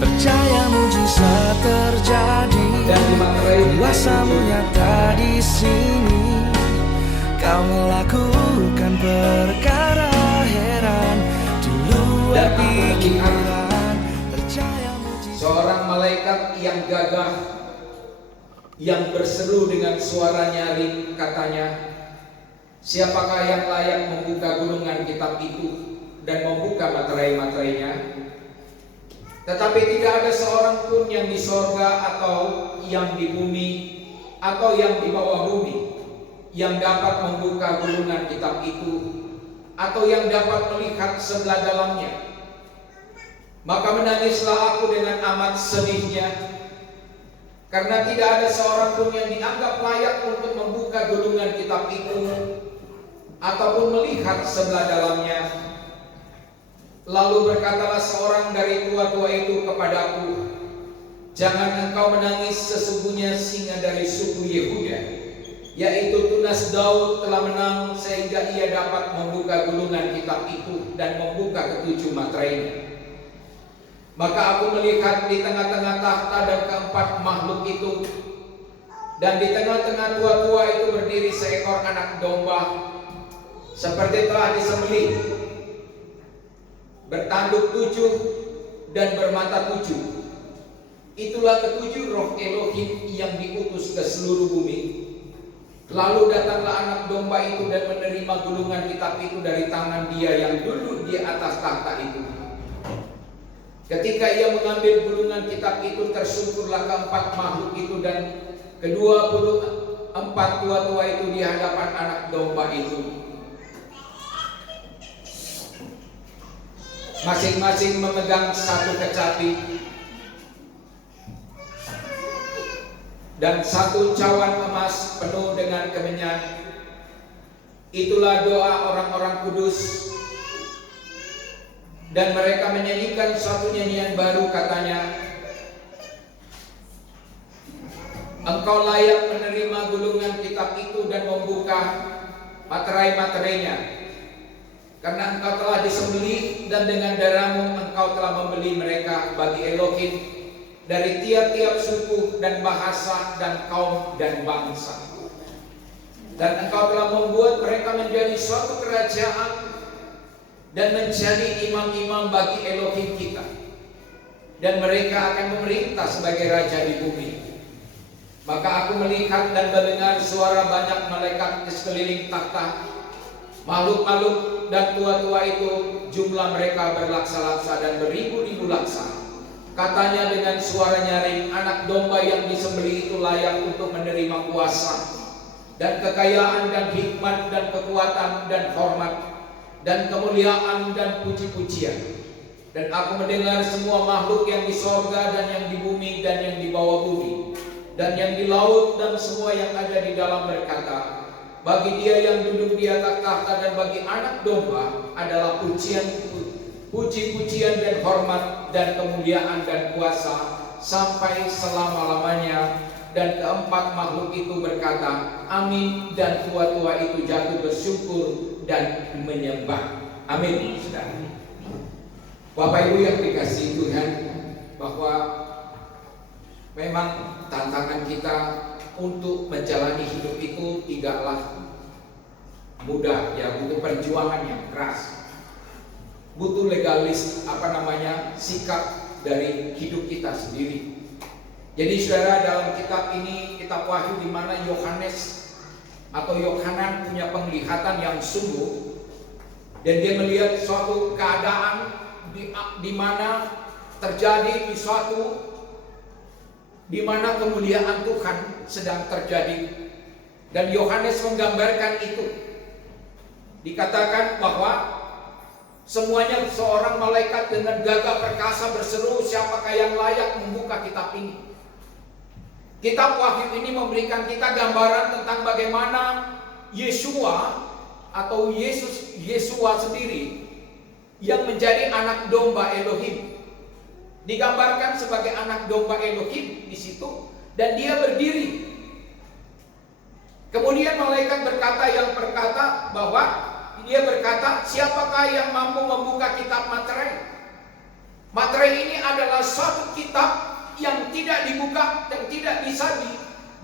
Percaya mujizat terjadi, kuasamu nyata di sini. Kau melakukan perkara heran di luar pikiran. Percaya mujizat. Seorang malaikat yang gagah, yang berseru dengan suara nyaring, katanya, siapakah yang layak membuka gulungan kitab itu dan membuka materai-materainya? Tetapi tidak ada seorang pun yang di sorga atau yang di bumi atau yang di bawah bumi yang dapat membuka gulungan kitab itu atau yang dapat melihat sebelah dalamnya. Maka menangislah aku dengan amat sedihnya, karena tidak ada seorang pun yang dianggap layak untuk membuka gulungan kitab itu ataupun melihat sebelah dalamnya. Lalu berkatalah seorang dari tua-tua itu kepadaku, jangan engkau menangis, sesungguhnya singa dari suku Yehuda, yaitu tunas Daud, telah menang sehingga ia dapat membuka gulungan kitab itu dan membuka ketujuh materainya. Maka aku melihat di tengah-tengah tahta dan keempat makhluk itu, dan di tengah-tengah tua-tua itu berdiri seekor anak domba, seperti telah disembelih, bertanduk 7 dan bermata 7. Itulah ketujuh roh Elohim yang diutus ke seluruh bumi. Lalu datanglah anak domba itu dan menerima gulungan kitab itu dari tangan dia yang duduk di atas tahta itu. Ketika ia mengambil gulungan kitab itu, tersungkurlah keempat makhluk itu dan ke-24 tua-tua itu di hadapan anak domba itu. Masing-masing memegang satu kecapi dan satu cawan emas penuh dengan kemenyan. Itulah doa orang-orang kudus. Dan mereka menyanyikan suatu nyanyian baru, katanya, engkau layak menerima gulungan kitab itu dan membuka materai-materainya, karena engkau telah disembelih dan dengan darahmu engkau telah membeli mereka bagi Elohim dari tiap-tiap suku dan bahasa dan kaum dan bangsa. Dan engkau telah membuat mereka menjadi suatu kerajaan dan menjadi imam-imam bagi Elohim kita, dan mereka akan memerintah sebagai raja di bumi. Maka aku melihat dan mendengar suara banyak malaikat di sekeliling takhta, makhluk-makhluk dan tua-tua itu, jumlah mereka berlaksa-laksa dan beribu-ribu laksa. Katanya dengan suara nyaring, anak domba yang disembelih itu layak untuk menerima kuasa dan kekayaan dan hikmat dan kekuatan dan hormat dan kemuliaan dan puji-pujian. Dan aku mendengar semua makhluk yang di sorga dan yang di bumi dan yang di bawah bumi dan yang di laut dan semua yang ada di dalam berkata, bagi dia yang duduk di atas tahta dan bagi anak domba adalah puji-pujian dan hormat dan kemuliaan dan kuasa sampai selama-lamanya. Dan keempat makhluk itu berkata, amin, dan tua-tua itu jatuh bersyukur dan menyembah. Amin. Saudara, Bapak Ibu yang dikasihi Tuhan, bahwa memang tantangan kita untuk menjalani hidup itu tidaklah mudah, ya, butuh perjuangan yang keras, butuh sikap dari hidup kita sendiri. Jadi saudara, dalam kitab ini, kitab Wahyu, di mana Yohanes atau Yohanan punya penglihatan yang sungguh, dan dia melihat suatu keadaan di mana terjadi di mana kemuliaan Tuhan sedang terjadi, dan Yohanes menggambarkan itu. Dikatakan bahwa semuanya seorang malaikat dengan gagah perkasa berseru, siapakah yang layak membuka kitab ini? Kitab Wahyu ini memberikan kita gambaran tentang bagaimana Yesua atau Yesua sendiri yang menjadi anak domba Elohim. Digambarkan sebagai anak domba Elohim di situ, dan dia berdiri. Kemudian malaikat berkata bahwa dia berkata, siapakah yang mampu membuka kitab materai? Materai ini adalah suatu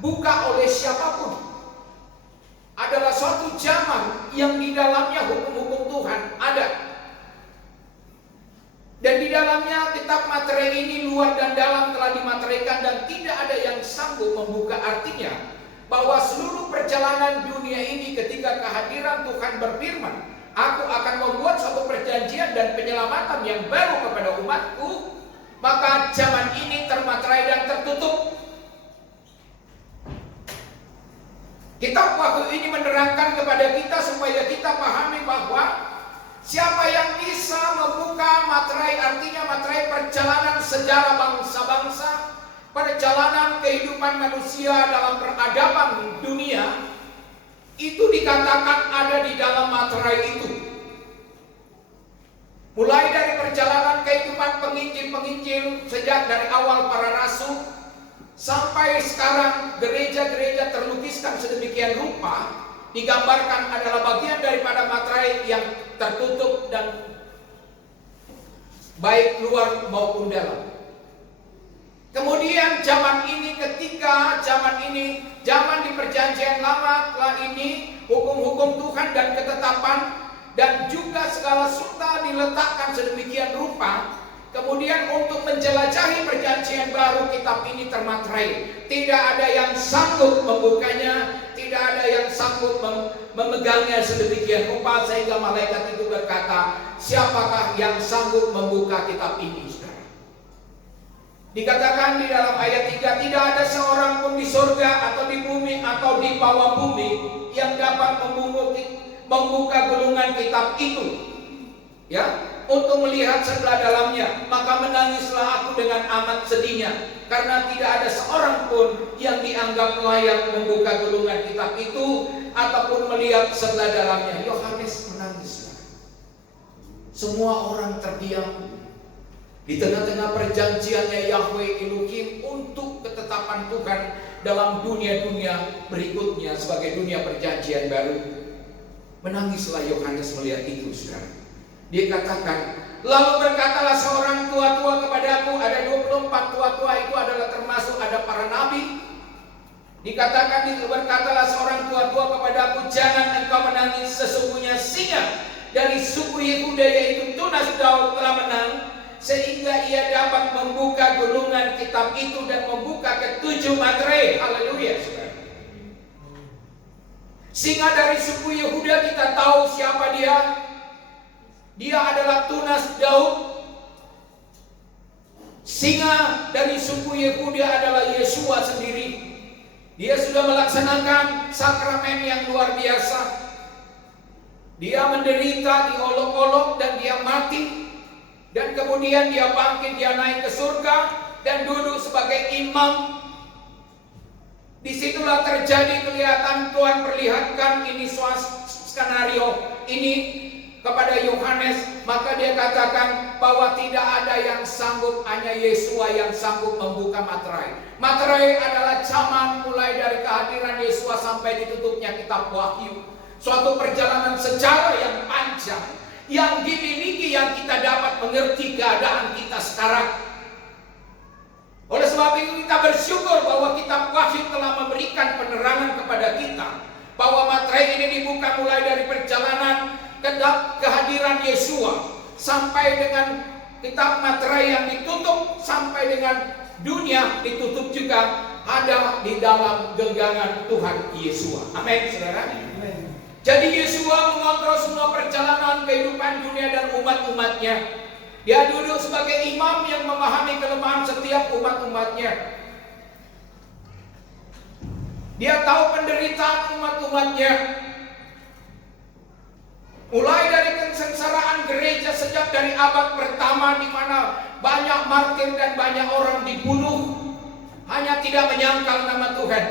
dibuka oleh siapapun. Adalah suatu zaman yang di dalamnya hukum-hukum Tuhan ada. Dan di dalamnya kitab materai ini luar dan dalam telah dimateraikan dan tidak ada yang sanggup membuka. Artinya bahwa seluruh perjalanan dunia ini ketika kehadiran Tuhan berfirman, aku akan membuat suatu perjanjian dan penyelamatan yang baru kepada umatku, maka zaman ini termaterai dan tertutup. Kitab Wahyu ini menerangkan kepada kita supaya kita pahami bahwa siapa yang bisa membuka materai, artinya materai perjalanan sejarah bangsa-bangsa, perjalanan kehidupan manusia dalam peradaban dunia, itu dikatakan ada di dalam materai itu. Mulai dari perjalanan kehidupan penginjil-penginjil sejak dari awal para rasul sampai sekarang gereja-gereja terlukiskan sedemikian rupa, digambarkan adalah bagian daripada materai yang tertutup dan baik luar maupun dalam. Kemudian zaman ini, ketika zaman di perjanjian lama telah ini hukum-hukum Tuhan dan ketetapan dan juga segala serta diletakkan sedemikian rupa. Kemudian untuk menjelajahi perjanjian baru, kitab ini termaterai. Tidak ada yang sanggup membukanya, tidak ada yang sanggup memegangnya sedemikian rupa sehingga malaikat itu berkata, siapakah yang sanggup membuka kitab ini? Dikatakan di dalam ayat 3, tidak ada seorang pun di surga atau di bumi atau di bawah bumi yang dapat membuka gulungan kitab itu, ya, untuk melihat sebelah dalamnya. Maka menangislah aku dengan amat sedihnya, karena tidak ada seorang pun yang dianggap layak membuka gulungan kitab itu ataupun melihat sebelah dalamnya. Yohanes menangis. Semua orang terdiam. Di tengah-tengah perjanjiannya Yahweh Elohim untuk ketetapan Tuhan dalam dunia-dunia berikutnya sebagai dunia perjanjian baru. Menangislah Yohanes melihat itu, saudara. Dia katakan, lalu berkatalah seorang tua-tua kepadaku, ada 24 tua-tua itu adalah termasuk ada para nabi. Dikatakan itu, berkatalah seorang tua-tua kepadaku, jangan engkau menangis, sesungguhnya singa dari suku Yehuda yaitu Tunas Daud telah menang, sehingga ia dapat membuka gulungan kitab itu dan membuka ketujuh materai. Haleluya, saudara. Singa dari suku Yehuda, kita tahu siapa dia. Dia adalah Tunas Daud. Singa dari suku Yehuda adalah Yesua sendiri. Dia sudah melaksanakan sakramen yang luar biasa. Dia menderita, diolok-olok dan dia mati. Dan kemudian dia bangkit, dia naik ke surga dan duduk sebagai imam. Disitulah terjadi kelihatan Tuhan perlihatkan ini skenario ini kepada Yohanes. Maka dia katakan bahwa tidak ada yang sanggup, hanya Yesua yang sanggup membuka materai. Materai adalah zaman mulai dari kehadiran Yesua sampai ditutupnya kitab Wahyu. Suatu perjalanan sejarah yang panjang yang dimiliki, yang kita dapat mengerti keadaan kita sekarang. Oleh sebab itu kita bersyukur bahwa kitab Wahyu telah memberikan penerangan kepada kita bahwa materai ini dibuka mulai dari perjalanan kehadiran Yesua sampai dengan kitab materai yang ditutup, sampai dengan dunia ditutup juga ada di dalam genggaman Tuhan Yesua. Amin, saudara. Amin. Jadi Yesua mengontrol semua perjalanan kehidupan dunia dan umat-umatnya. Dia duduk sebagai imam yang memahami kelemahan setiap umat-umatnya. Dia tahu penderitaan umat-umatnya. Mulai dari kesengsaraan gereja sejak dari abad pertama, di mana banyak martir dan banyak orang dibunuh hanya tidak menyangkal nama Tuhan.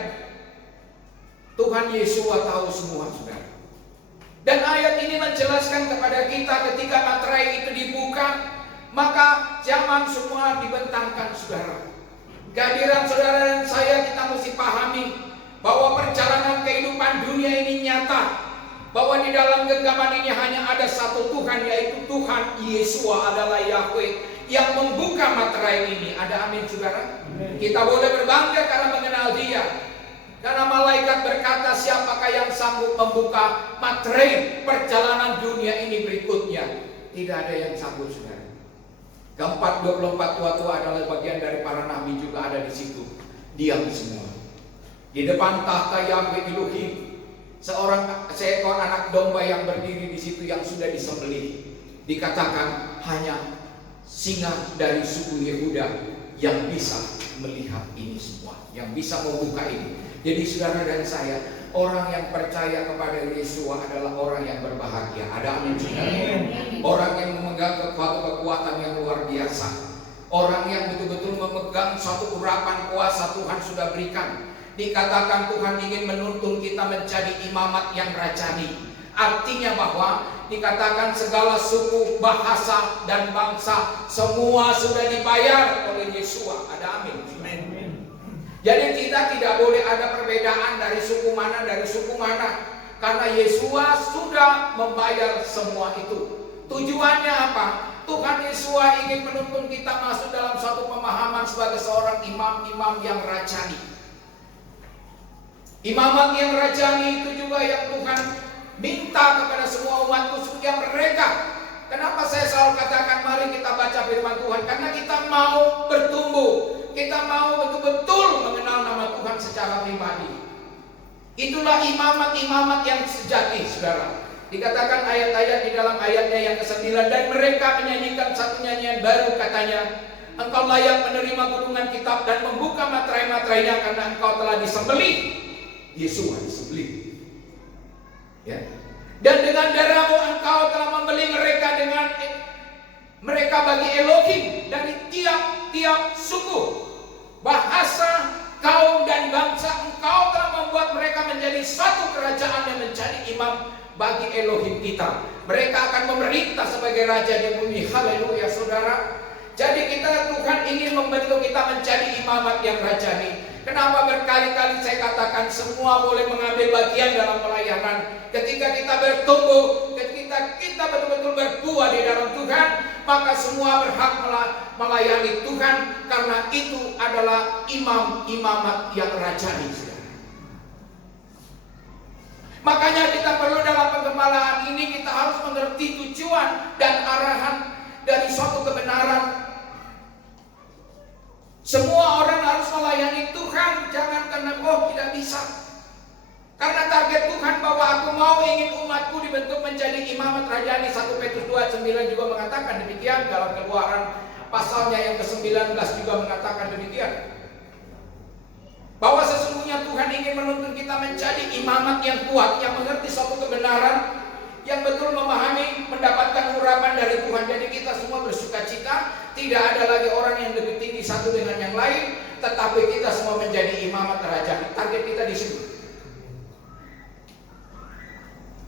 Tuhan Yesua tahu semua, saudara. Dan ayat ini menjelaskan kepada kita ketika materai itu dibuka, maka zaman semua dibentangkan, saudara. Kehadiran saudara dan saya, kita mesti pahami bahwa perjalanan kehidupan dunia ini nyata, bahwa di dalam genggaman ini hanya ada satu Tuhan, yaitu Tuhan Yesua adalah Yahweh yang membuka materai ini. Ada amin, saudara? Amin. Kita boleh berbangga karena mengenal Dia. Karena malaikat berkata, siapakah yang sanggup membuka materai perjalanan dunia ini berikutnya? Tidak ada yang sanggup, saudara. Keempat, 24 tua-tua adalah bagian dari para nabi juga ada di situ. Diam semua. Di depan tahta Yahweh Elohim, seekor anak domba yang berdiri di situ yang sudah disembelih. Dikatakan hanya singa dari suku Yehuda yang bisa melihat ini semua, yang bisa membuka ini. Jadi saudara dan saya, orang yang percaya kepada Yesus adalah orang yang berbahagia. Ada amin saudara? Orang yang memegang kekuatan yang luar biasa. Orang yang betul-betul memegang suatu urapan kuasa Tuhan sudah berikan. Dikatakan Tuhan ingin menuntun kita menjadi imamat yang rajani. Artinya bahwa dikatakan segala suku, bahasa, dan bangsa semua sudah dibayar oleh Yesus. Ada amin. Jadi kita tidak boleh ada perbedaan dari suku mana, karena Yesus sudah membayar semua itu. Tujuannya apa? Tuhan Yesus ingin menuntun kita masuk dalam suatu pemahaman sebagai seorang imam yang rajani. Imamat yang rajani itu juga yang Tuhan minta kepada semua umat khususnya mereka. Kenapa saya selalu katakan mari kita baca firman Tuhan? Karena kita mau bertumbuh. Kita mau betul-betul mengenal nama Tuhan secara pribadi. Itulah imamat yang sejati, saudara. Dikatakan ayat-ayat di dalam ayatnya yang ke-9, dan mereka menyanyikan satu nyanyian baru, katanya, engkau layak menerima gunungan kitab dan membuka materai-materainya karena engkau telah disembelih. Yesus disembelih. Ya. Dan dengan darahmu engkau telah membeli mereka bagi Elohim dari tiap-tiap suku, bahasa, kaum, dan bangsa. Engkau telah membuat mereka menjadi satu kerajaan yang menjadi imam bagi Elohim kita. Mereka akan memerintah sebagai raja di bumi. Haleluya, saudara. Jadi Tuhan ingin membentuk kita menjadi imamat yang rajani. Kenapa berkali-kali saya katakan semua boleh mengambil bagian dalam pelayanan. Ketika kita bertumbuh, ketika kita betul-betul berbuah di dalam Tuhan, maka semua berhak melayani Tuhan, karena itu adalah imamat yang rajani. Makanya kita perlu dalam penggembalaan ini kita harus mengerti tujuan dan arahan dari suatu kebenaran. Semua orang harus melayani Tuhan, jangan karena tidak bisa. Karena target Tuhan bahwa aku ingin umatku dibentuk menjadi imamat rajani. 1 Petrus 2:9 juga mengatakan demikian. Dalam Keluaran pasalnya yang ke-19 juga mengatakan demikian. Bahwa sesungguhnya Tuhan ingin menuntun kita menjadi imamat yang kuat, yang mengerti suatu kebenaran, yang betul memahami, mendapatkan urapan dari Tuhan. Jadi kita semua bersukacita. Tidak ada lagi orang yang lebih tinggi satu dengan yang lain, tetapi kita semua menjadi imamat rajani. Target kita di situ.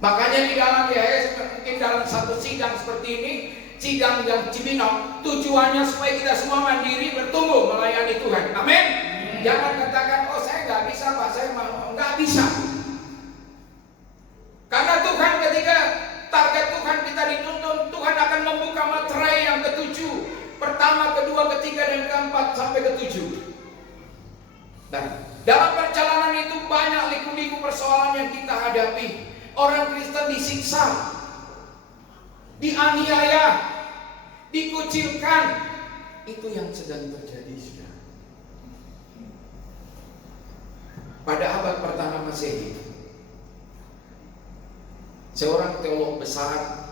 Makanya di dalam mungkin dalam satu sidang seperti ini, sidang yang Cibinong, tujuannya supaya kita semua mandiri, bertumbuh melayani Tuhan. Amin. Jangan katakan, saya nggak bisa Pak, saya mau. Nggak bisa. Karena Tuhan, ketika target Tuhan kita dituntun, Tuhan akan membuka materai yang ke-7. Pertama, kedua, ketiga, dan keempat sampai ke-7. Dan dalam perjalanan itu banyak liku-liku persoalan yang kita hadapi. Orang Kristen disiksa, dianiaya, dikucilkan. Itu yang sedang terjadi, saudara. Pada abad pertama Masehi, seorang teolog besar,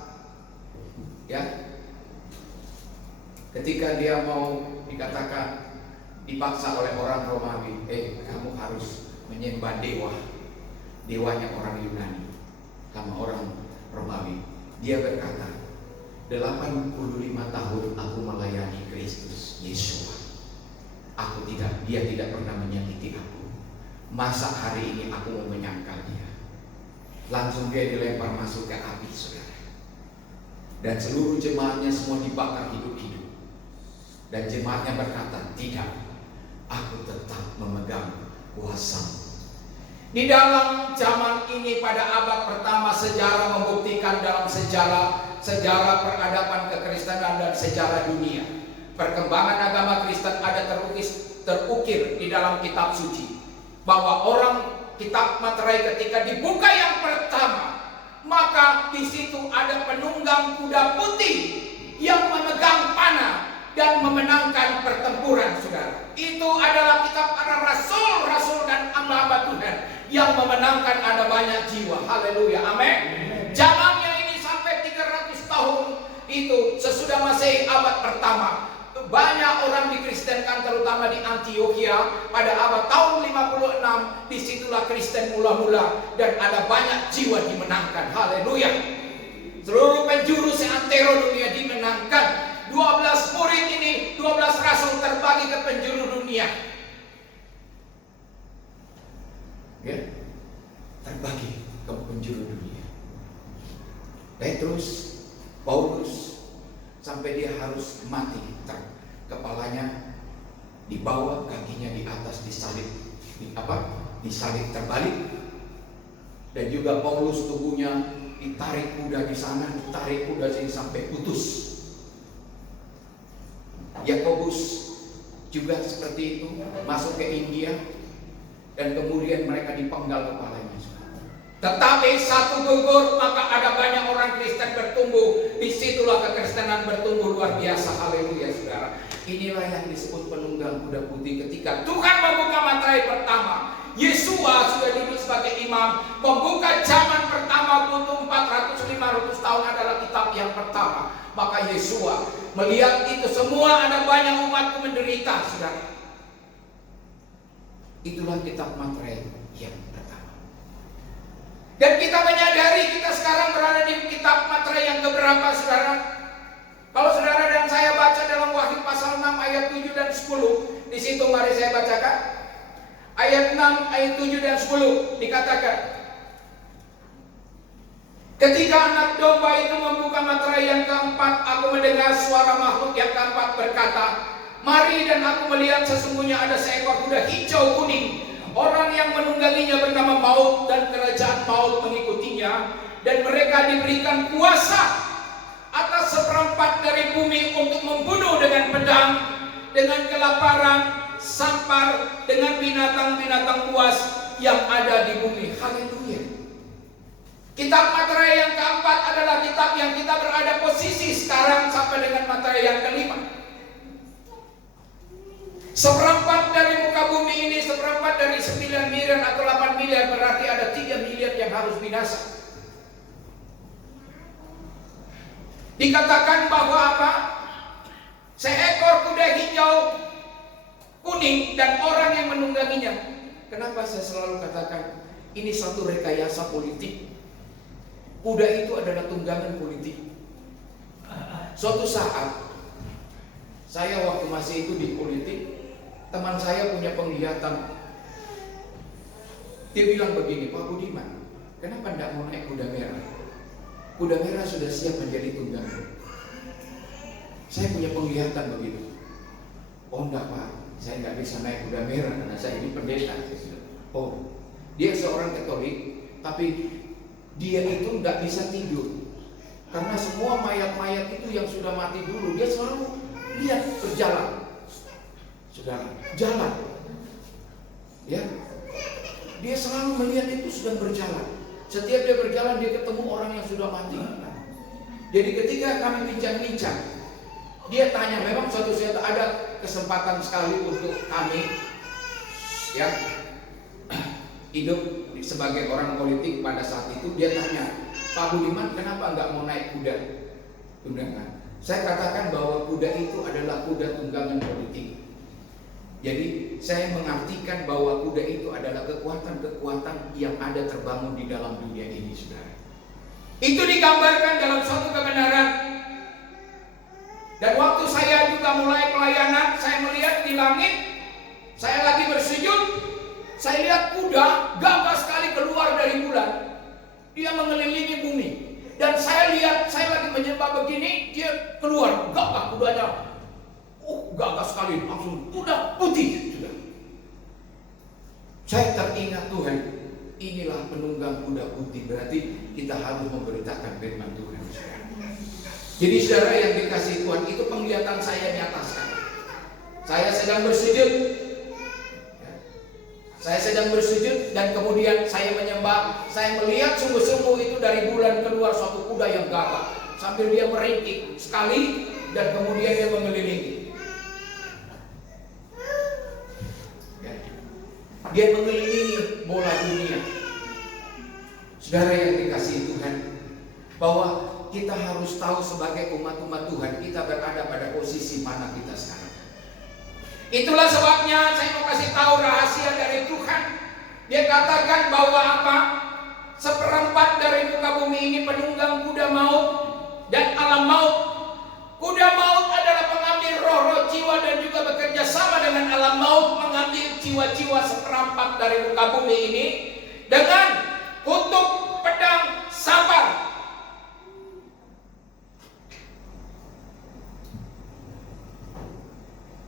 ketika dia mau dikatakan dipaksa oleh orang Romawi, kamu harus menyembah dewanya orang Yunani sama orang Romawi. Dia berkata, 85 tahun aku melayani Kristus Yesus. Dia tidak pernah menyakiti aku. Masa hari ini aku mau menyangkal dia. Langsung dia dilempar masuk ke api, saudara. Dan seluruh jemaatnya semua dibakar hidup-hidup. Dan jemaatnya berkata, tidak, aku tetap memegang kuasa. Di dalam zaman ini pada abad pertama, sejarah membuktikan dalam sejarah peradaban kekristenan dan sejarah dunia, perkembangan agama Kristen ada terukir di dalam kitab suci, bahwa orang kitab Materai ketika dibuka yang pertama, maka di situ ada penunggang kuda putih yang memegang panah dan memenangkan pertempuran, saudara. Itu adalah kitab para rasul dan hamba-hamba Tuhan yang memenangkan ada banyak jiwa. Haleluya, amin. Zamannya ini sampai 300 tahun itu sesudah Masehi abad pertama. Banyak orang dikristenkan, terutama di Antioquia pada abad tahun 56. Disitulah Kristen mula-mula dan ada banyak jiwa dimenangkan. Haleluya. Seluruh penjuru seantero dunia dimenangkan. 12 murid ini, 12 rasul terbagi ke penjuru dunia. Ya, terbagi ke penjuru dunia. Petrus, Paulus, sampai dia harus mati. Kepalanya di bawah, kakinya di atas, disalib. Disalib terbalik. Dan juga Paulus tubuhnya ditarik kuda di sana, ditarik kuda sini sampai putus. Yakobus juga seperti itu, masuk ke India dan kemudian mereka dipenggal kepalanya. Tetapi satu gugur, maka ada banyak orang Kristen bertumbuh. Disitulah kekristenan bertumbuh luar biasa. Haleluya, saudara. Inilah yang disebut penunggang kuda putih ketika Tuhan membuka Materai pertama. Yesua sudah duduk sebagai imam, membuka zaman pertama, butuh 400-500 tahun adalah kitab yang pertama. Maka Yesua melihat itu semua, ada banyak umatku menderita, saudara. Itulah kitab Materai yang pertama. Dan kita menyadari kita sekarang berada di kitab Materai yang keberapa, saudara? Kalau saudara dan saya baca dalam Wahyu pasal 6 ayat 7 dan 10, di situ mari saya bacakan. Ayat 6, ayat 7 dan 10 dikatakan, ketika anak domba itu membuka materai yang keempat, aku mendengar suara makhluk yang keempat berkata, mari, dan aku melihat sesungguhnya ada seekor kuda hijau kuning. Orang yang menungganginya bernama Maut, dan kerajaan maut mengikutinya, dan mereka diberikan kuasa atas seperempat dari bumi untuk membunuh dengan pedang, dengan kelaparan, sampar, dengan binatang-binatang buas yang ada di bumi. Haleluya. Kitab Materai yang keempat adalah kitab yang kita berada posisi sekarang sampai dengan Materai yang kelima. Seperempat dari muka bumi ini, seperempat dari 9 miliar atau 8 miliar, berarti ada 3 miliar yang harus binasa. Dikatakan bahwa apa? Seekor kuda hijau kuning dan orang yang menungganginya. Kenapa saya selalu katakan ini satu rekayasa politik? Kuda itu adalah tunggangan politik. Suatu saat saya waktu masih itu di politik, teman saya punya penglihatan. Dia bilang begini, Pak Budiman, kenapa tidak mau naik kuda merah? Kuda merah sudah siap menjadi tunggangan. Saya punya penglihatan begitu. Oh enggak Pak, saya nggak bisa naik kuda merah karena saya ini pendeta. Oh, dia seorang Katolik, tapi dia itu nggak bisa tidur karena semua mayat-mayat itu yang sudah mati dulu dia selalu lihat berjalan. Saudara, jalan, ya, dia selalu melihat itu sedang berjalan. Setiap dia berjalan, dia ketemu orang yang sudah mati. Jadi ketika kami bincang-bincang, dia tanya, memang suatu saat ada kesempatan sekali untuk kami, ya, hidup sebagai orang politik pada saat itu. Dia tanya, Pak Budiman, kenapa nggak mau naik kuda tunggangan? Saya katakan bahwa kuda itu adalah kuda tunggangan politik. Jadi saya mengartikan bahwa kuda itu adalah kekuatan-kekuatan yang ada terbangun di dalam dunia ini, saudara. Itu digambarkan dalam suatu kebenaran. Dan waktu saya juga mulai pelayanan, saya melihat di langit, saya lagi bersujud, saya lihat kuda gagah sekali keluar dari bulan. Dia mengelilingi bumi. Dan saya lihat, saya lagi menyembah begini, dia keluar gagah kudanya. Gagah sekali, langsung kuda putih juga. Saya teringat Tuhan, inilah penunggang kuda putih. Berarti kita harus memberitakan firman Tuhan. Jadi saudara yang dikasihi Tuhan, itu penglihatan saya nyata sekali. Saya sedang bersujud. Saya sedang bersujud dan kemudian saya menyembah. Saya melihat sungguh-sungguh itu dari bulan keluar suatu kuda yang gagah, sambil dia meringkik sekali dan kemudian dia mengelilingi. Dia mengelilingi bola dunia. Saudara yang dikasihi Tuhan, bahwa kita harus tahu sebagai umat-umat Tuhan, kita berada pada posisi mana kita sekarang. Itulah sebabnya saya mau kasih tahu rahasia dari Tuhan. Dia katakan bahwa apa? Seperempat dari muka bumi ini penunggang kuda maut dan alam maut. Kuda maut adalah pengambil roh-roh jiwa dan juga bekerja sama dengan alam maut, mengambil jiwa-jiwa seperempat dari muka bumi ini dengan kutuk pedang sabar.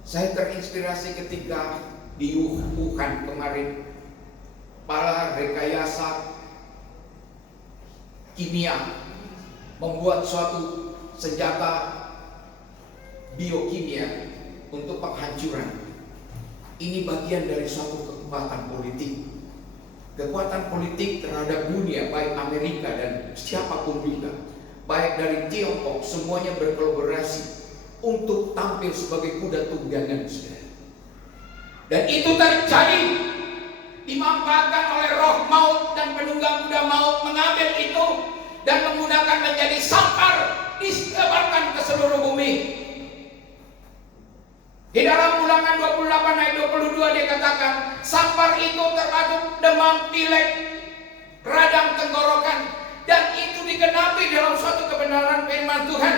Saya terinspirasi ketika di Wuhan kemarin, para rekayasa kimia membuat suatu senjata biokimia untuk penghancuran. Ini bagian dari suatu kekuatan politik. Kekuatan politik terhadap dunia, baik Amerika dan siapapun juga, baik dari Tiongkok, semuanya berkolaborasi untuk tampil sebagai kuda tunggangan, saudara. Dan itu terjadi, dimanfaatkan oleh roh maut dan penunggang kuda maut mengambil itu dan menggunakan menjadi sampar, disebarkan ke seluruh bumi. Di dalam Ulangan 28 ayat 22 dia katakan, sampar itu terhadap demam, pilek, radang tenggorokan, dan itu digenapi dalam suatu kebenaran firman Tuhan.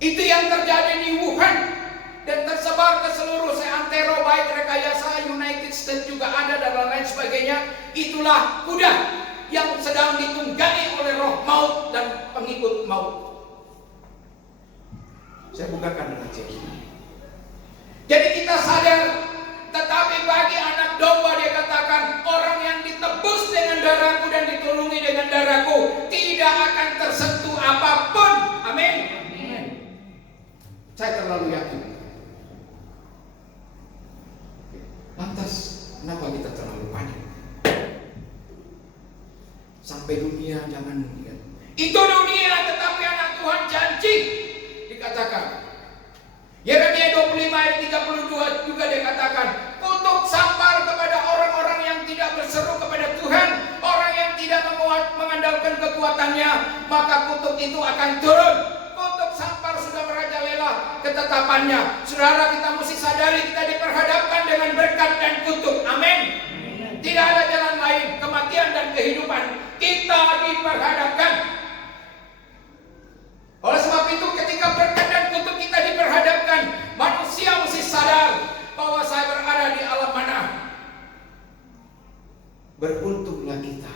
Itu yang terjadi di Wuhan dan tersebar ke seluruh seantero, baik rekayasa United States juga ada dan lain sebagainya. Itulah kuda yang sedang ditunggangi oleh roh maut dan pengikut maut. Saya bukakan rahasia ini. Jadi kita sadar, tetapi bagi anak domba dia katakan, orang yang ditebus dengan darahku dan ditulungi dengan darahku tidak akan tersentuh apapun. Amin. Saya terlalu yakin. Lantas kenapa kita terlalu panik? Sampai dunia jangan melihat. Itu dunia, tetapi anak Tuhan janji. Dikatakan Yeremia 25 ayat 32 juga dia katakan, kutuk sampar kepada orang-orang yang tidak berseru kepada Tuhan, orang yang tidak mengandalkan kekuatannya, maka kutuk itu akan turun. Kutuk sampar sudah merajalela ketetapannya. Saudara, kita mesti sadari kita diperhadapkan dengan berkat dan kutuk. Amin. Tidak ada jalan lain, kematian dan kehidupan. Kita diperhadapkan. Oleh sebab itu ketika berkat dan kutuk kita diperhadapkan, manusia mesti sadar bahwa saya berada di alam mana. Beruntunglah kita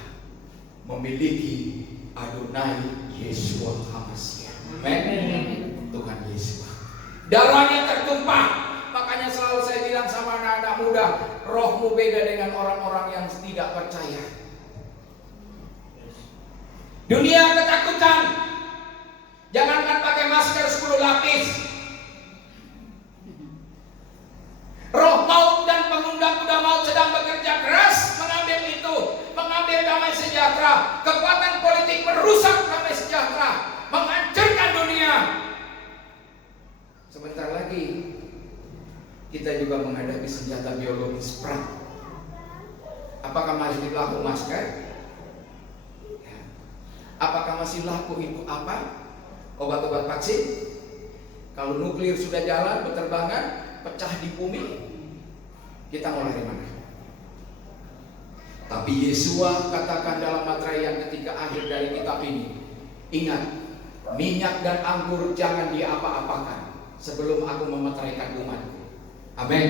memiliki Adonai Yeshua HaMashiach. Amin. Tuhan Yesus. Darahnya tertumpah. Makanya selalu saya bilang sama anak-anak muda, rohmu beda dengan orang-orang yang tidak percaya. Dunia ketakutan. Jangankan pakai masker 10 lapis. Roh maut dan pengundang kuda maut sedang bekerja keras mengambil itu, mengambil damai sejahtera. Kekuatan politik merusak damai sejahtera, menghancurkan dunia. Sebentar lagi kita juga menghadapi senjata biologis perang. Apakah masih laku masker? Apakah masih laku itu apa? Obat-obat vaksin? Kalau nuklir sudah jalan, berterbangan, pecah di bumi, kita mau lari mana? Tapi Yeshua katakan dalam materai yang ketiga akhir dari kitab ini, ingat, minyak dan anggur jangan diapa-apakan sebelum aku memeteraikan umatku. Amin.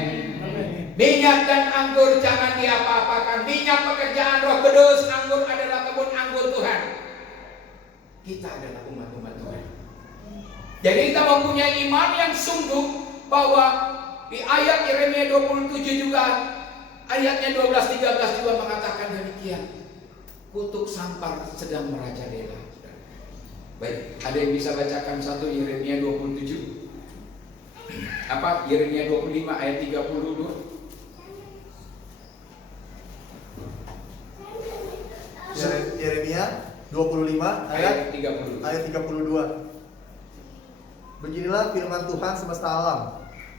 Minyak dan anggur jangan diapa-apakan. Minyak pekerjaan Roh Kudus, anggur adalah kebun anggur Tuhan. Kita adalah umat-umat Tuhan. Jadi kita mempunyai iman yang sungguh bahwa di ayat Yeremia 27 juga, ayatnya 12-13 juga mengatakan demikian. Kutuk sampar sedang merajalela. Baik, ada yang bisa bacakan satu Yeremia 27? Apa? Yeremia 25 ayat 32. Yeremia 25 ayat 32. Beginilah firman Tuhan semesta alam.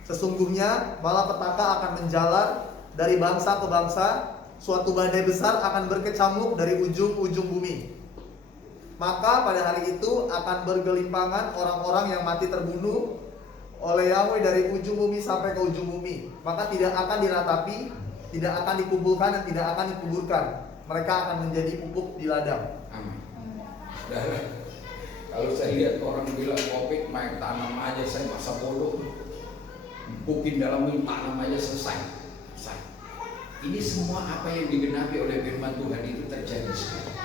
Sesungguhnya malapetaka akan menjalar dari bangsa ke bangsa, suatu badai besar akan berkecamuk dari ujung-ujung bumi. Maka pada hari itu akan bergelimpangan orang-orang yang mati terbunuh oleh Yahweh dari ujung bumi sampai ke ujung bumi. Maka tidak akan diratapi, tidak akan dikumpulkan dan tidak akan dikuburkan. Mereka akan menjadi pupuk di ladang. Amin. Kalau saya lihat orang bilang COVID main tanam aja, saya masa bodoh. Bukin dalam tanam aja selesai. Ini semua apa yang digenapi oleh firman Tuhan itu terjadi sekarang.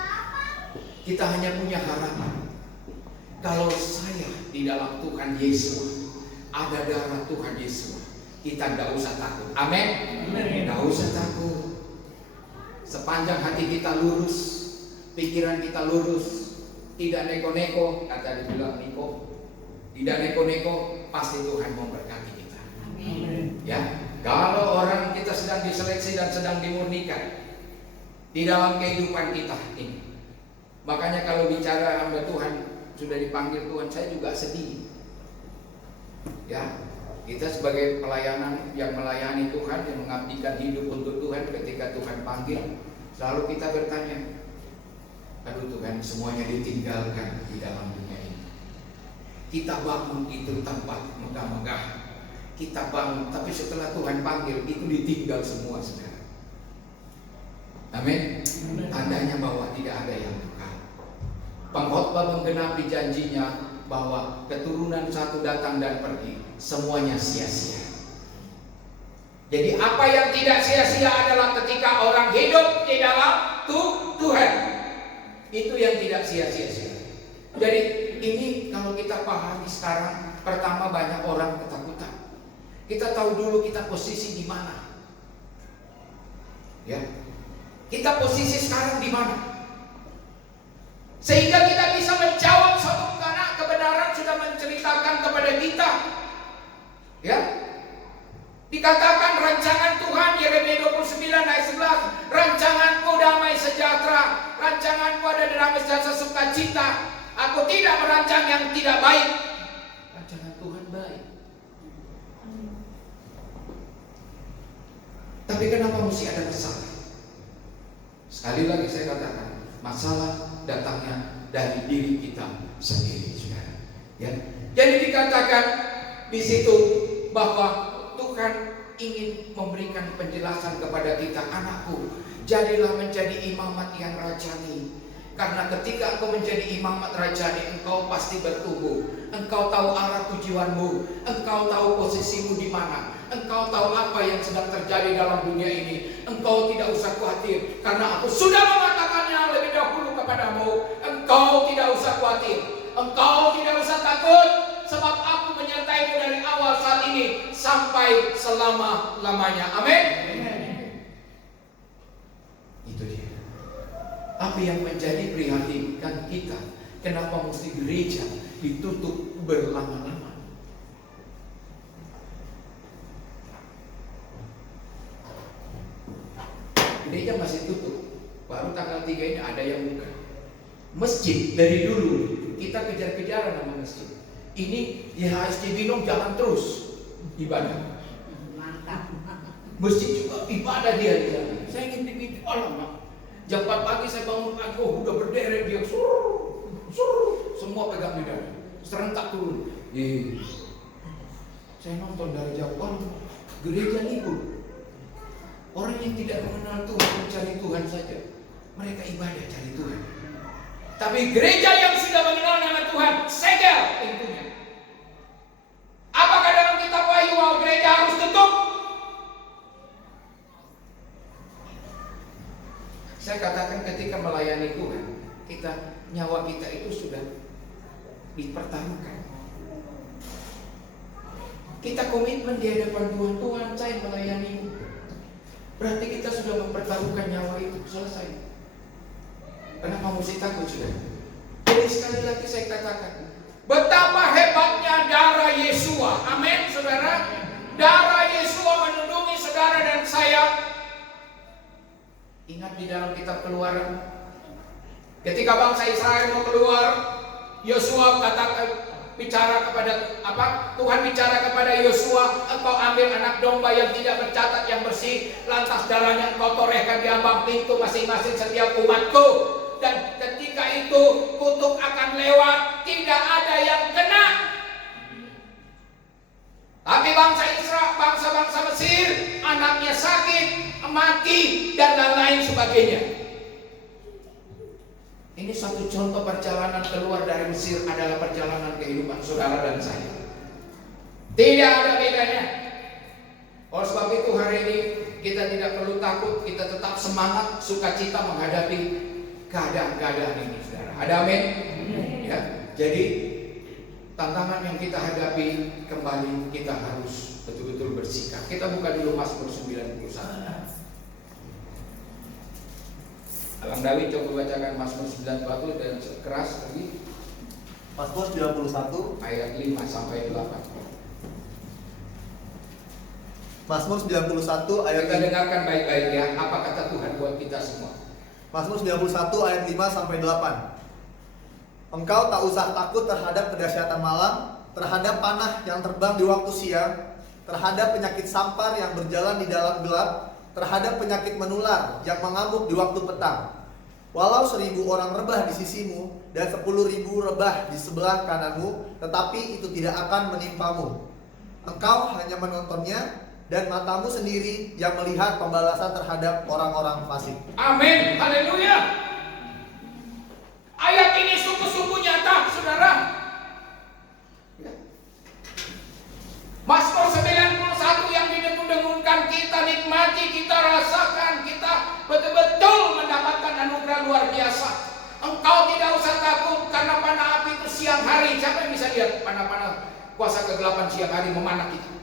Kita hanya punya harapan. Kalau saya di dalam Tuhan Yesus, ada darah Tuhan Yesus, kita tidak usah takut. Amin. Tidak usah takut. Sepanjang hati kita lurus, pikiran kita lurus, tidak neko-neko, kata dibilang Niko, tidak neko-neko, pasti Tuhan memberkati kita. Amin. Ya, kalau orang kita sedang diseleksi dan sedang dimurnikan di dalam kehidupan kita ini. Makanya kalau bicara hamba Tuhan sudah dipanggil Tuhan, saya juga sedih. Ya, kita sebagai pelayanan yang melayani Tuhan, yang mengabdikan hidup untuk Tuhan, ketika Tuhan panggil, selalu kita bertanya, aduh Tuhan, semuanya ditinggalkan di dalam dunia ini. Kita bangun itu tempat megah-megah, kita bangun, tapi setelah Tuhan panggil itu ditinggal semua saudara. Amin. Tandanya bahwa tidak ada yang kekal. Pengkhotbah menggenapi janjinya bahwa keturunan satu datang dan pergi, semuanya sia-sia. Jadi apa yang tidak sia-sia adalah ketika orang hidup di dalam Tuhan. Itu yang tidak sia-sia. Jadi ini kalau kita pahami sekarang, pertama banyak orang ketakutan. Kita tahu dulu kita posisi di mana. Ya. Kita posisi sekarang di mana? Sehingga kita bisa menjawab suatu karena kebenaran sudah menceritakan kepada kita. Ya. Dikatakan rancangan Tuhan, Yeremia 29 ayat 11, rancanganku damai sejahtera, rancanganku ada damai sejahtera sukacita. Aku tidak merancang yang tidak baik. Rancangan Tuhan baik. Tapi kenapa mesti ada masalah? Sekali lagi saya katakan, masalah datangnya dari diri kita sendiri, saudara. Ya. Jadi dikatakan di situ bahwa Tuhan ingin memberikan penjelasan kepada kita, anakku, jadilah menjadi imamat yang rajani. Karena ketika engkau menjadi imamat rajani, engkau pasti bertumbuh. Engkau tahu arah tujuanmu, engkau tahu posisimu di mana, engkau tahu apa yang sedang terjadi dalam dunia ini. Engkau tidak usah khawatir, karena aku sudah mengatakannya lebih dahulu kepadamu. Engkau tidak usah khawatir, engkau tidak usah takut, sebab aku menyertaimu dari awal saat ini sampai selama-lamanya. Amin. Itu dia. Apa yang menjadi prihatinkan kita? Kenapa mesti gereja ditutup berlama-lama? Gereja masih tutup. Baru tanggal 3 ini ada yang buka. Masjid dari dulu kita kejar-kejaran sama masjid. Ini di HSC Binong jalan terus ibadah. Mantap. Masjid juga ibadah dia di sana. Saya ngintip-ngintip Allah. Jam 4 pagi saya bangun pagi, oh udah berderet dia, semua pegang di dada, serentak turun. Saya nonton dari jauh, gereja libur. Orang yang tidak mengenal Tuhan mencari Tuhan saja, mereka ibadah cari Tuhan. Tapi gereja yang sudah mengenal nama Tuhan, segel pintunya. Apakah dalam kitab Wahyu bahwa gereja harus tutup? Saya katakan ketika melayani Tuhan, nyawa kita itu sudah dipertaruhkan. Kita komitmen di hadapan Tuhan, Tuhan saya melayanimu. Berarti kita sudah mempertaruhkan nyawa itu, selesai. Kenapa mesti takut sudah? Jadi sekali lagi saya katakan, betapa hebatnya darah Yesua. Amin, saudara. Darah Yesua melindungi saudara dan saya. Ingat di dalam kitab Keluaran Ketika bangsa Israel mau keluar, Yosua bicara kepada Tuhan bicara kepada Yosua, engkau ambil anak domba yang tidak bercatat yang bersih, lantas darahnya engkau torehkan di ambang pintu masing-masing setiap umatku. Dan ketika itu kutuk akan lewat, tidak ada yang kena. Tapi bangsa Israel, bangsa Mesir, anaknya sakit, mati, dan lain-lain sebagainya. Ini satu contoh perjalanan keluar dari Mesir adalah perjalanan kehidupan saudara dan saya. Tidak ada bedanya. Oleh sebab itu hari ini kita tidak perlu takut, kita tetap semangat, sukacita menghadapi keadaan-keadaan ini, saudara. Ada amin? Ya. Jadi tantangan yang kita hadapi kembali, kita harus betul-betul bersikap. Kita buka dulu Mazmur 91. Abang David coba bacakan Mazmur 91 dan keras lagi. Mazmur 91 ayat 5 sampai 8. Mazmur 91 ayat Kita dengarkan baik-baik ya, apa kata Tuhan buat kita semua. Mazmur 91 ayat 5 sampai 8. Engkau tak usah takut terhadap kedahsyatan malam, terhadap panah yang terbang di waktu siang, terhadap penyakit sampar yang berjalan di dalam gelap, terhadap penyakit menular yang mengamuk di waktu petang. Walau 1000 orang rebah di sisimu dan 10.000 rebah di sebelah kananmu, tetapi itu tidak akan menimpamu. Engkau hanya menontonnya, dan matamu sendiri yang melihat pembalasan terhadap orang-orang fasik. Amin, haleluya. Ayat ini sungguh-sungguh nyata, saudara. Mazmur 91 yang didengung-dengungkan, kita nikmati, kita rasakan, kita betul-betul mendapatkan anugerah luar biasa. Engkau tidak usah takut karena panah api itu siang hari. Siapa yang bisa lihat panah-panah kuasa kegelapan siang hari memanah kita?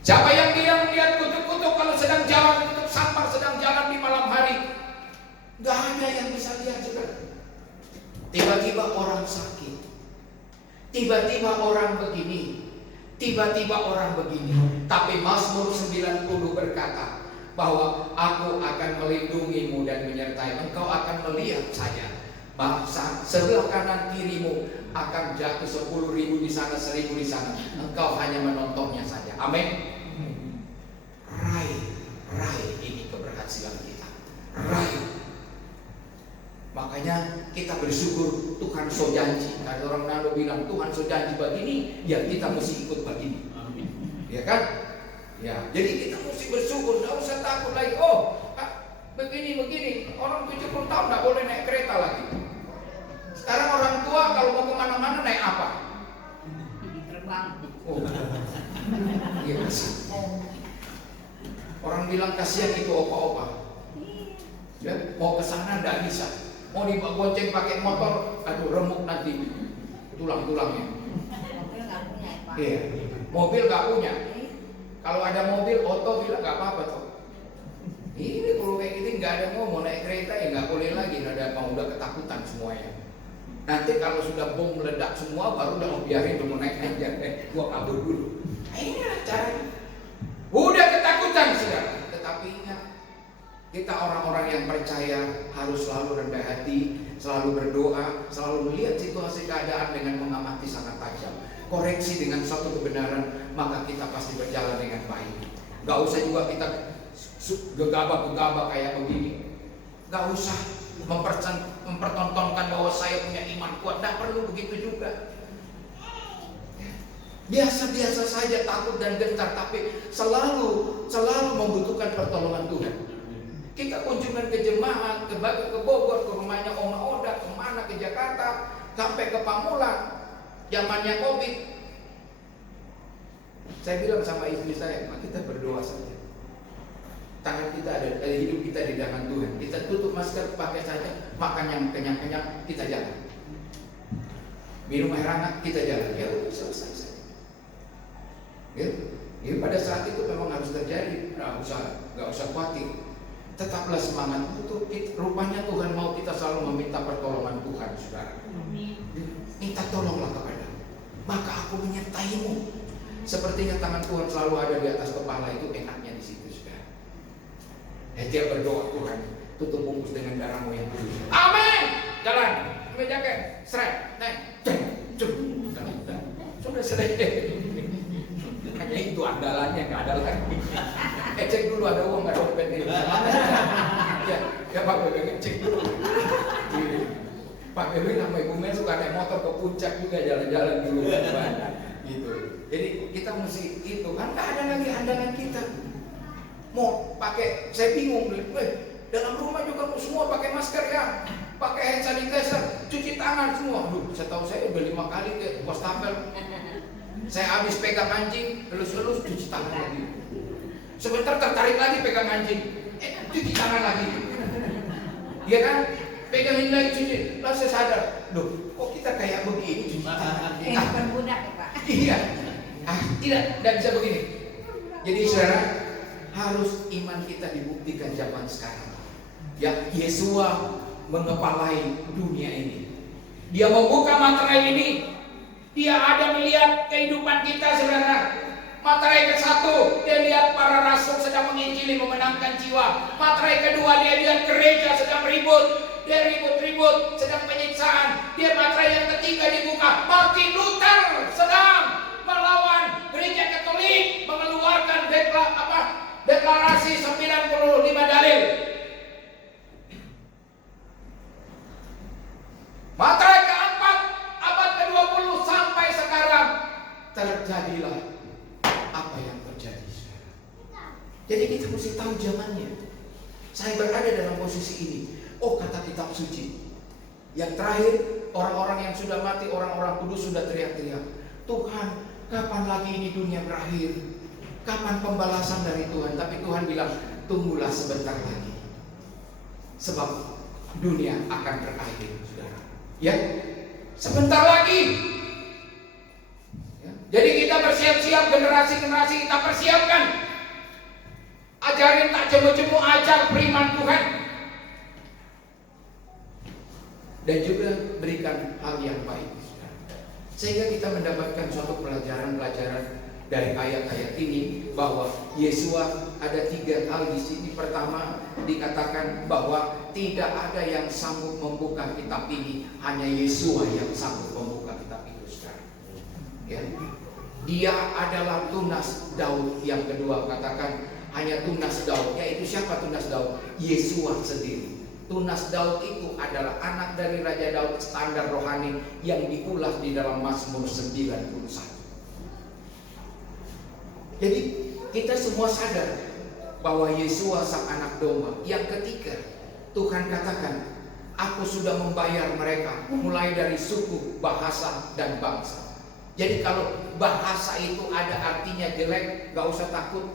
Siapa yang dia melihat kutuk-kutuk kalau sedang jalan, kutuk sampar sedang jalan di malam hari? Gak ada yang bisa lihat, saudara. Tiba-tiba orang sakit, tiba-tiba orang begini, tiba-tiba orang begini. Tapi Mazmur 90 berkata bahwa aku akan melindungimu dan menyertai. Engkau akan melihat saja bangsa sebelah kanan kirimu akan jatuh 10.000 di sana, 1.000 di sana. Engkau hanya menontonnya saja. Amin. Raih ini keberhasilan kita. Raih. Makanya kita bersyukur Tuhan so janji. Ada orang lalu bilang Tuhan so janji begini, ya kita mesti ikut begini. Ya kan? Ya. Jadi kita mesti bersyukur. Tidak usah takut lagi. Oh, begini. Orang 70 tahun tidak boleh naik kereta lagi. Sekarang orang tua kalau mau kemana-mana naik apa? Terbang. Oh, iya kasih. Orang bilang kasihan itu opa-opa. Ya, mau ke sana tidak bisa. Mau dibonceng pakai motor, aduh remuk nanti tulang-tulangnya. Mobil nggak punya, Pak. Iya, mobil nggak punya. Kalau ada mobil, oto bilang nggak apa-apa tuh. Ini kalau kayak gini nggak ada mau naik kereta ya nggak boleh lagi. Udah ketakutan semuanya. Nanti kalau sudah bom meledak semua, baru udah biarin mau naik aja. Gua kabur dulu. Inilah caranya. Udah ketakutan saudara. Tetapi ingat, kita orang-orang yang percaya harus selalu rendah hati, selalu berdoa, selalu melihat situasi keadaan dengan mengamati sangat tajam. Koreksi dengan suatu kebenaran, maka kita pasti berjalan dengan baik. Gak usah juga kita gegabah-gegabah kayak begini. Gak usah mempertontonkan bahwa saya punya iman kuat. Gak perlu begitu juga. Biasa-biasa saja takut dan gentar, tapi selalu membutuhkan pertolongan Tuhan. Kita kunjungan ke jemaat, ke Bogor, ke rumahnya Oma Oda, kemana ke Jakarta, sampai ke Pamulang, zamannya Covid. Saya bilang sama istri saya, kita berdoa saja. Tangan kita ada, hidup kita di tangan Tuhan. Kita tutup masker, pakai saja, makan yang kenyang-kenyang, kita jalan. Minum air hangat, kita jalan. Ya udah selesai. Ya, pada saat itu memang harus terjadi. Nggak usah khawatir. Tetaplah semangat. Itu rupanya Tuhan mau kita selalu meminta pertolongan Tuhan, saudara. Minta tolonglah kepada. Maka aku menyertaimu. Sepertinya tangan Tuhan selalu ada di atas kepala, itu enaknya di situ, saudara. Dia berdoa, Tuhan, tutup bungkus dengan darahmu yang kudus. Amin. Jalan, pakai jaket, seret, sudah selesai. Hanya itu andalannya, nggak ada lagi. Cek dulu ada uang nggak dompet ini. Ya Pak Bebe cek dulu. Pak Bebe sama Ibu Mel suka naik motor ke puncak juga jalan-jalan dulu. Gitu. Jadi kita mesti itu kan nggak ada lagi andalan kita. Mau pakai, saya bingung. Dalam rumah juga semua pakai masker ya, pakai hand sanitizer, cuci tangan semua. Aduh, setahu saya udah 5 kali ke wastafel. Saya habis pegang anjing, elus-elus cuci tangan lagi. Sebentar tertarik lagi pegang anjing, cuci tangan lagi. Iya kan? Pegangin lagi cuci. Lalu saya sadar, loh, kok kita kayak begini cuci tangan? Bukan budak ya Pak. Iya. Tidak bisa begini. Jadi saudara, harus iman kita dibuktikan zaman sekarang. Ya, Yesua mengepalai dunia ini. Dia membuka materai ini. Dia ada melihat kehidupan kita, saudara. Materai ke-1, dia lihat para rasul sedang menginjili, memenangkan jiwa. Materai kedua, dia lihat gereja sedang ribut. Dia ribut-ribut, sedang penyiksaan. Dia materai yang ketiga dibuka. Martin Luther sedang melawan gereja Katolik, mengeluarkan deklarasi 95 dalil. Materai keempat, abad ke-20 sampai sekarang terjadilah apa yang terjadi sekarang. Jadi kita mesti tahu zamannya. Saya berada dalam posisi ini. Oh, kata kitab suci. Yang terakhir, orang-orang yang sudah mati, orang-orang kudus sudah teriak-teriak, Tuhan, kapan lagi ini dunia berakhir? Kapan pembalasan dari Tuhan? Tapi Tuhan bilang, tunggulah sebentar lagi. Sebab dunia akan berakhir, saudara. Ya, sebentar lagi. Ya. Jadi kita bersiap-siap, generasi-generasi kita persiapkan. Ajarin tak jemu-jemu, ajar firman Tuhan. Dan juga berikan hal yang baik. Sehingga kita mendapatkan suatu pelajaran-pelajaran dari ayat-ayat ini bahwa Yesua ada 3 hal di sini. Pertama, dikatakan bahwa tidak ada yang sanggup membuka kitab ini, hanya Yesua yang sanggup membuka kitab itu sekarang. Ya. Dia adalah tunas Daud. Yang kedua, katakan hanya tunas Daud. Yaitu siapa tunas Daud? Yesua sendiri. Tunas Daud itu adalah anak dari Raja Daud, standar rohani yang diulas di dalam Mazmur 91. Jadi kita semua sadar bahwa Yesua sang anak domba. Yang ketiga, Tuhan katakan, aku sudah membayar mereka mulai dari suku, bahasa, dan bangsa. Jadi kalau bahasa itu ada artinya jelek, gak usah takut.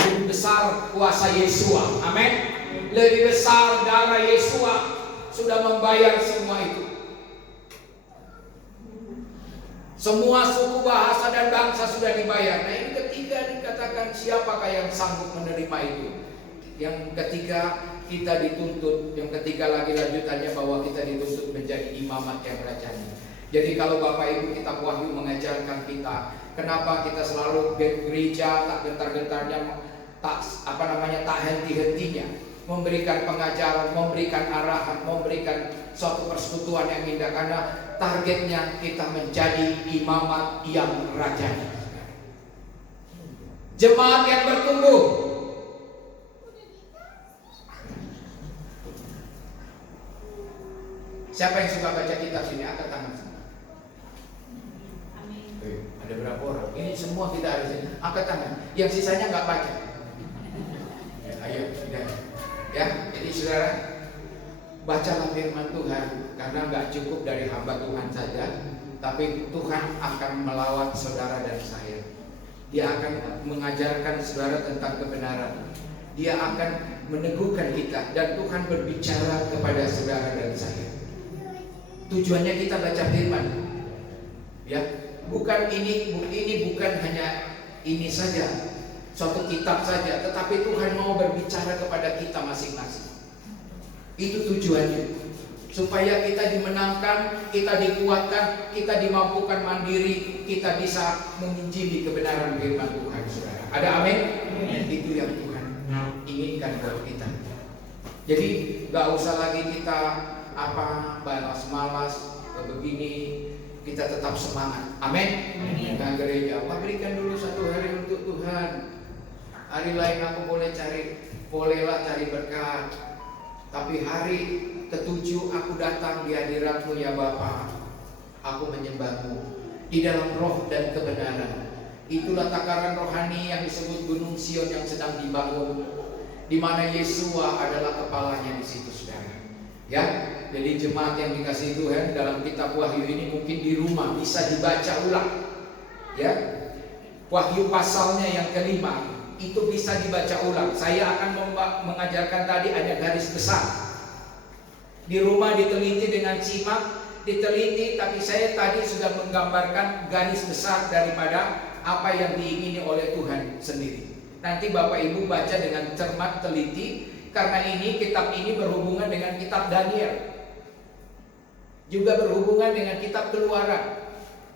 Lebih besar kuasa Yesua, amin. Lebih besar darah Yesua sudah membayar semua itu. Semua suku, bahasa, dan bangsa sudah dibayar. Nah, ini ketiga dikatakan siapakah yang sanggup menerima itu. Yang ketiga, kita dituntut. Yang ketiga lagi lanjutannya bahwa kita dituntut menjadi imamat yang rajani. Jadi kalau Bapak Ibu kitab Wahyu mengajarkan kita, kenapa kita selalu gereja tak gentar-gentarnya, tak henti-hentinya, memberikan pengajaran, memberikan arahan, memberikan suatu persekutuan yang indah, karena targetnya kita menjadi imamat yang rajani, jemaat yang bertumbuh. Siapa yang suka baca kitab sini? Angkat tangan semua. Ada berapa orang? Ini semua kita ada sini. Angkat tangan. Yang sisanya nggak baca. Ya, ayo, sudah. Ya, jadi saudara, bacalah firman Tuhan, karena nggak cukup dari hamba Tuhan saja, tapi Tuhan akan melawat saudara dan saya. Dia akan mengajarkan saudara tentang kebenaran. Dia akan meneguhkan kita, dan Tuhan berbicara kepada saudara dan saya. Tujuannya kita baca firman, ya, bukan ini bukan hanya ini saja, suatu kitab saja, tetapi Tuhan mau berbicara kepada kita masing-masing. Itu tujuannya, supaya kita dimenangkan, kita dikuatkan, kita dimampukan mandiri, kita bisa menginjili kebenaran firman Tuhan, saudara. Ada amin? Itu yang Tuhan inginkan buat kita. Jadi nggak usah lagi kita balas malas begini, kita tetap semangat. Amin. Dengan gereja, berikan dulu 1 hari untuk Tuhan. Hari lain aku bolehlah cari berkat. Tapi hari ke-7 aku datang di hadirat-Mu ya Bapa. Aku menyembah-Mu di dalam roh dan kebenaran. Itulah takaran rohani yang disebut Gunung Sion yang sedang dibangun, di mana Yesua adalah kepalanya di situ, saudara. Ya, jadi jemaat yang dikasihi Tuhan, dalam kitab Wahyu ini mungkin di rumah bisa dibaca ulang. Ya, Wahyu pasalnya yang ke-5 itu bisa dibaca ulang. Saya akan mengajarkan tadi ada garis besar. Di rumah diteliti dengan simak, diteliti, tapi saya tadi sudah menggambarkan garis besar daripada apa yang diingini oleh Tuhan sendiri. Nanti Bapak Ibu baca dengan cermat, teliti, karena kitab ini berhubungan dengan kitab Daniel, juga berhubungan dengan kitab Keluaran,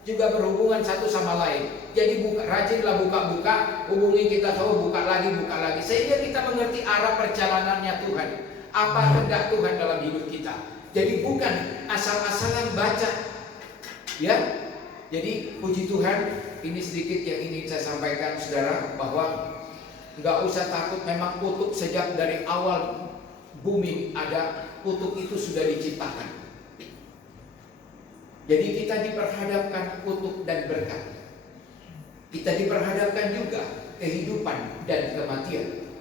juga berhubungan satu sama lain. Jadi rajinlah buka-buka, hubungi kita semua, buka lagi, sehingga kita mengerti arah perjalanannya Tuhan, apa kehendak Tuhan dalam hidup kita. Jadi bukan asal-asalan baca, ya. Jadi puji Tuhan, ini sedikit yang ingin saya sampaikan, saudara, bahwa nggak usah takut. Memang kutuk sejak dari awal bumi ada, kutuk itu sudah diciptakan. Jadi kita diperhadapkan kutuk dan berkat. Kita diperhadapkan juga kehidupan dan kematian.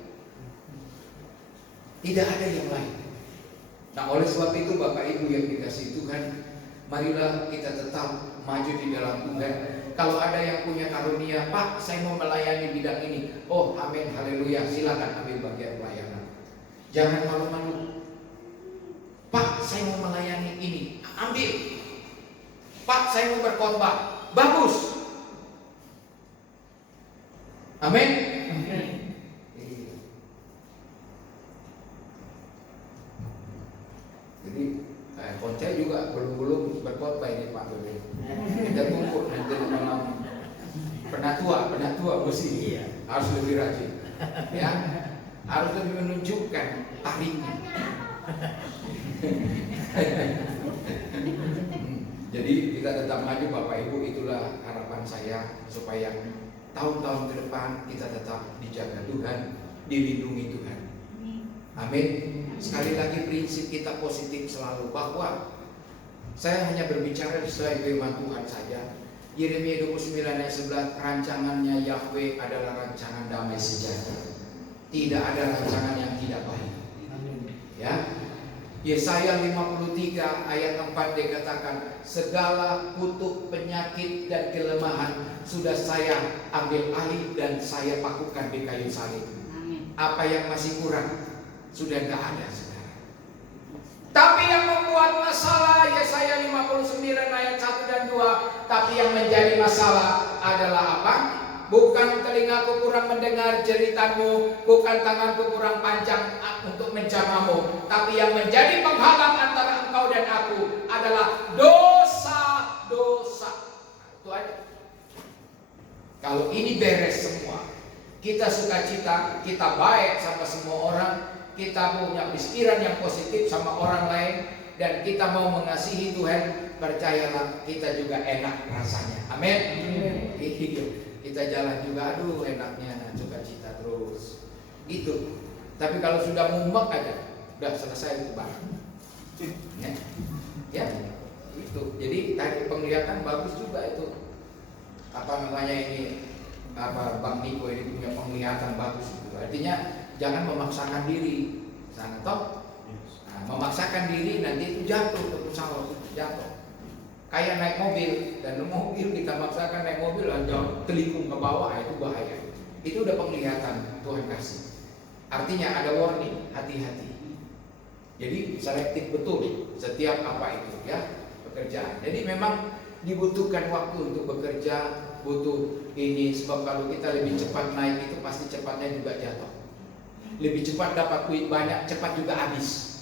Tidak ada yang lain. Nah, oleh sebab itu Bapak Ibu yang dikasihi Tuhan, marilah kita tetap maju di dalam Tuhan. Kalau ada yang punya karunia, Pak, saya mau melayani bidang ini. Oh, amin, haleluya, silakan ambil bagian pelayanan. Jangan malu-malu. Pak, saya mau melayani ini, ambil. Pak, saya mau berkhotbah, bagus. Amin. Jadi Konca juga belum berkhotbah ini Pak. Kita tunggu nanti malam. Penatua mesti harus lebih rajin, ya, harus lebih menunjukkan tariknya. Jadi kita tetap maju Bapak Ibu, itulah harapan saya supaya tahun-tahun ke depan kita tetap dijaga Tuhan, dilindungi Tuhan. Amin. Sekali lagi prinsip kita positif selalu, bahwa saya hanya berbicara sesuai firman Tuhan saja. Yeremia 29 ayat 11, rancangannya Yahweh adalah rancangan damai sejahtera. Tidak ada rancangan yang tidak baik. Ya. Yesaya 53 ayat 4 dikatakan, segala kutuk, penyakit dan kelemahan sudah saya ambil alih dan saya pakukan di kayu salib. Apa yang masih kurang sudah tidak ada, saudara. Tapi yang membuat masalah, Yesaya 59 ayat 1 dan 2, tapi yang menjadi masalah adalah apa? Bukan telingaku kurang mendengar jeritanmu, bukan tanganku kurang panjang untuk menjamahmu, tapi yang menjadi penghalang antara engkau dan aku adalah dosa-dosa. Itu aja. Kalau ini beres semua, kita sukacita, kita baik sama semua orang, kita punya pikiran yang positif sama orang lain, dan kita mau mengasihi Tuhan, percayalah kita juga enak rasanya. Amin. Kita jalan juga, aduh enaknya, sukacita terus. Itu. Tapi kalau sudah mumek aja, udah selesai itu Bang. Ya, itu. Jadi tadi penglihatan bagus juga itu. Apa namanya ini? Bang Niko ini punya penglihatan bagus itu. Artinya jangan memaksakan diri. Sana toh. Nah, memaksakan diri nanti itu jatuh ke pesawat, jatuh. Kayak naik mobil, dan mobil kita maksakan naik mobil jauh telikung ke bawah, itu bahaya. Itu udah penglihatan Tuhan kasih. Artinya ada warning, hati-hati. Jadi selektif betul setiap apa itu ya pekerjaan. Jadi memang dibutuhkan waktu untuk bekerja, butuh ini, sebab kalau kita lebih cepat naik itu pasti cepatnya juga jatuh. Lebih cepat dapat duit banyak, cepat juga habis.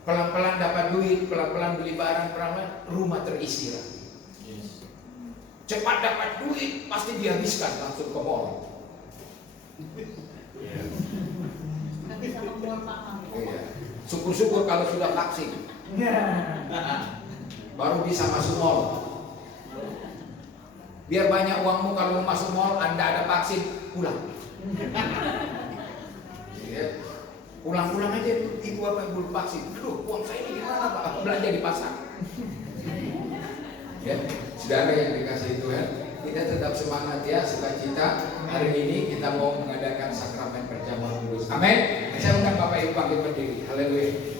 Pelan-pelan dapat duit, pelan-pelan beli barang, pelan-pelan rumah terisi lah. Cepat dapat duit, pasti dihabiskan langsung ke mall. Iya. Syukur-syukur kalau sudah vaksin. Baru bisa masuk mall. Biar banyak uangmu kalau masuk mall, Anda ada vaksin, pulang. Ya. Pulang-pulang aja, ibu apa yang belum vaksin? Aduh, uang saya ini gimana Pak? Belanja di pasar. Ya, saudara yang dikasih Tuhan, kita tetap semangat ya, sukacita. Hari ini kita mau mengadakan sakramen perjamuan kudus. Amin. Saya undang Bapak Ibu bangkit berdiri. Haleluya.